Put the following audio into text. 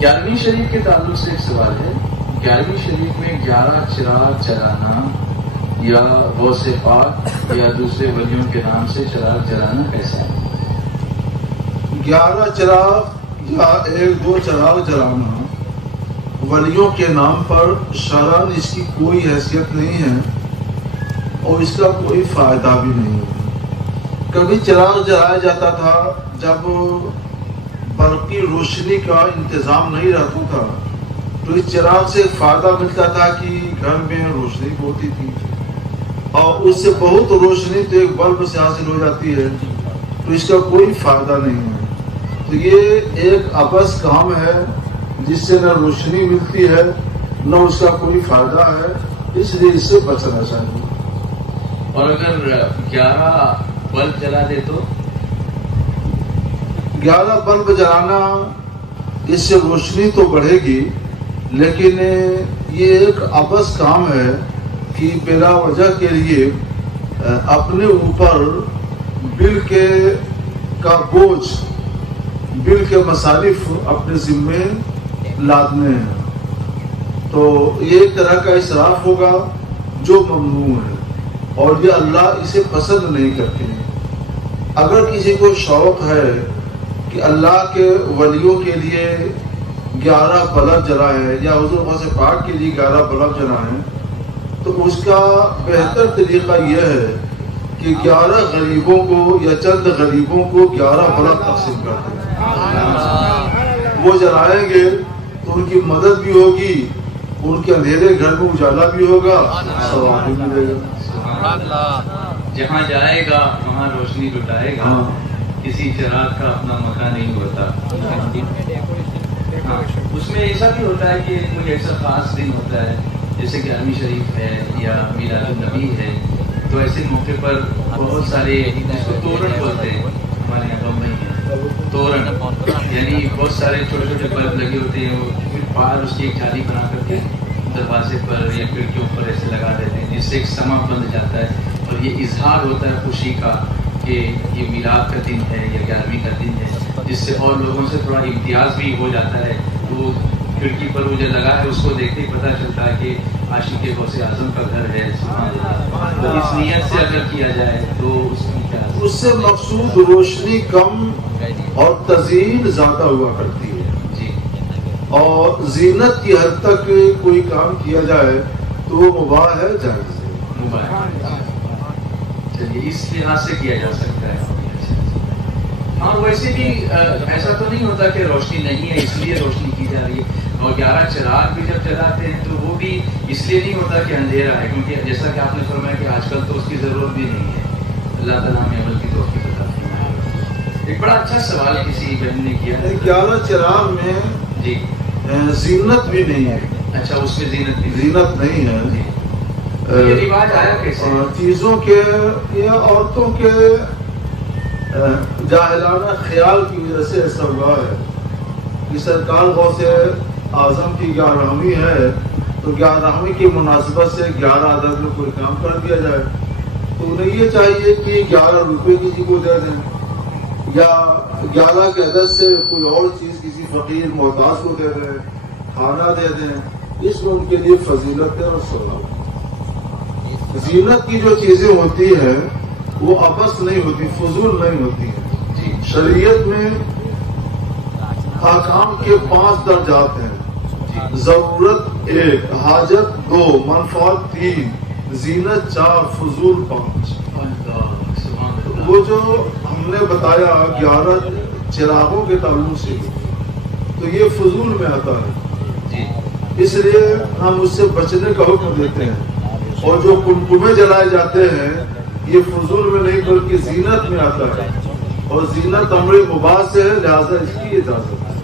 11ویں شریف کے تعلق سے ایک سوال ہے، 11ویں شریف میں 11 چراغ جلانا یا غوث پاک یا دوسرے ولیوں کے نام سے چراغ جلانا کیسا ہے؟ 11 چراغ یا 1-2 چراغ جلانا ولیوں کے نام پر شرعاً اس کی کوئی حیثیت نہیں ہے اور اس کا کوئی فائدہ بھی نہیں ہے۔ کبھی چراغ جلایا جاتا تھا جب برقی روشنی کا انتظام نہیں رہتا تھا، تو اس چراغ سے ایک فائدہ ملتا تھا کہ گھر میں روشنی ہوتی تھی اور اس سے بہت روشنی تو ایک بلب سے حاصل ہو جاتی ہے، تو اس کا کوئی فائدہ نہیں ہے۔ تو یہ ایک عبث کام ہے جس سے نہ روشنی ملتی ہے نہ اس کا کوئی فائدہ ہے، اس لیے اس سے بچنا چاہیے۔ اور اگر 11 بلب جلا دے تو 11 بلب جلانا اس سے روشنی تو بڑھے گی، لیکن یہ ایک عبث کام ہے کہ بلا وجہ کے لیے اپنے اوپر بل کا بوجھ، بل کے مصارف اپنے ذمے لادنے ہیں، تو یہ ایک طرح کا اسراف ہوگا جو ممنوع ہے اور یہ اللہ اسے پسند نہیں کرتے ہیں۔ اگر کسی کو شوق ہے کہ اللہ کے ولیوں کے لیے 11 بلب جلائیں یا حضور غوث پاک کے لیے 11 بلب جلائیں، تو اس کا بہتر طریقہ یہ ہے کہ 11 غریبوں کو یا چند غریبوں کو 11 بلب تقسیم کر دیں۔ وہ جلائیں گے تو ان کی مدد بھی ہوگی، ان کے اندھیرے گھر میں اجالا بھی ہوگا، ثواب بھی ملے گا۔ جہاں جائے گا وہاں روشنی لٹائے گا، کسی چراغ کا اپنا مکان نہیں ہوتا۔ اس میں ایسا بھی ہوتا ہے کہ کوئی ایسا خاص دن ہوتا ہے جیسے کہ 11ویں شریف ہے یا میلاد النبی ہے، تو ایسے موقع پر بہت سارے توڑن بولتے ہیں ہمارے یہاں بمبئی میں، توڑن یعنی بہت سارے چھوٹے چھوٹے بلب لگے ہوتے ہیں، وہ پھر باہر اس کی ایک جالی بنا کر کے دروازے پر یا کھڑکیوں پر ایسے لگا دیتے ہیں، جس سے ایک سما بند جاتا ہے اور یہ اظہار ہوتا ہے خوشی کا کہ یہ میلاد کا دن ہے یا 11ویں کا دن ہے، جس سے اور لوگوں سے تھوڑا امتیاز بھی ہو جاتا ہے۔ وہ کھڑکی پر وہ جو لگا ہے اس کو دیکھتے ہی پتہ چلتا ہے کہ عاشق غوث اعظم کا گھر ہے۔ تو اس نیت سے اگر کیا جائے تو اس سے مقصود روشنی کم اور تزئین زیادہ ہوا کرتی ہے جی، اور زینت کی حد تک کوئی کام کیا جائے تو وہ مباح ہے، جائز ہے۔ چلیے اس لحاظ سے کیا جا سکتا ہے۔ ہاں ویسے بھی ایسا تو نہیں ہوتا کہ روشنی نہیں ہے اس لیے روشنی کی جا رہی ہے، اور 11 چراغ بھی جب جلاتے ہیں تو وہ بھی اس لیے نہیں ہوتا کہ اندھیرا ہے، کیونکہ جیسا کہ آپ نے فرمایا کہ آج کل تو اس کی ضرورت بھی نہیں ہے، اللہ تعالیٰ ہمیں عمل کی توفیق عطا فرمائے۔ ایک بڑا اچھا سوال کسی بہن نے کیا ہے، 11 چراغ میں جی زینت بھی نہیں ہے۔ اچھا اس میں زینت نہیں ہے، یہ رواج آیا کیسے؟ چیزوں کے یا عورتوں کے جاہلانہ خیال کی وجہ سے ایسا ہوا ہے کہ سرکار غوث اعظم کی 11ویں ہے تو 11ویں کی مناسبت سے 11 عدد میں کوئی کام کر دیا جائے، تو انہیں یہ چاہیے کہ 11 روپے کسی کو دے دیں یا 11 کے عدد سے کوئی اور چیز کسی فقیر محتاج کو دے دیں، کھانا دے دیں، اس میں ان کے لیے فضیلت ہے اور ثواب۔ زینت کی جو چیزیں ہوتی ہیں وہ عبث نہیں ہوتی، فضول نہیں ہوتی ہیں۔ شریعت میں احکام کے 5 درجات ہیں، ضرورت 1، حاجت 2، منفعت 3، زینت 4، فضول 5۔ وہ جو ہم نے بتایا 11 چراغوں کے تعلق سے تو یہ فضول میں آتا ہے، اس لیے ہم اس سے بچنے کا حکم دیتے ہیں، اور جو کنکمے جلائے جاتے ہیں یہ فضول میں نہیں بلکہ زینت میں آتا ہے، اور زینت امر مباح سے ہے، لہذا اس کی اجازت ہے۔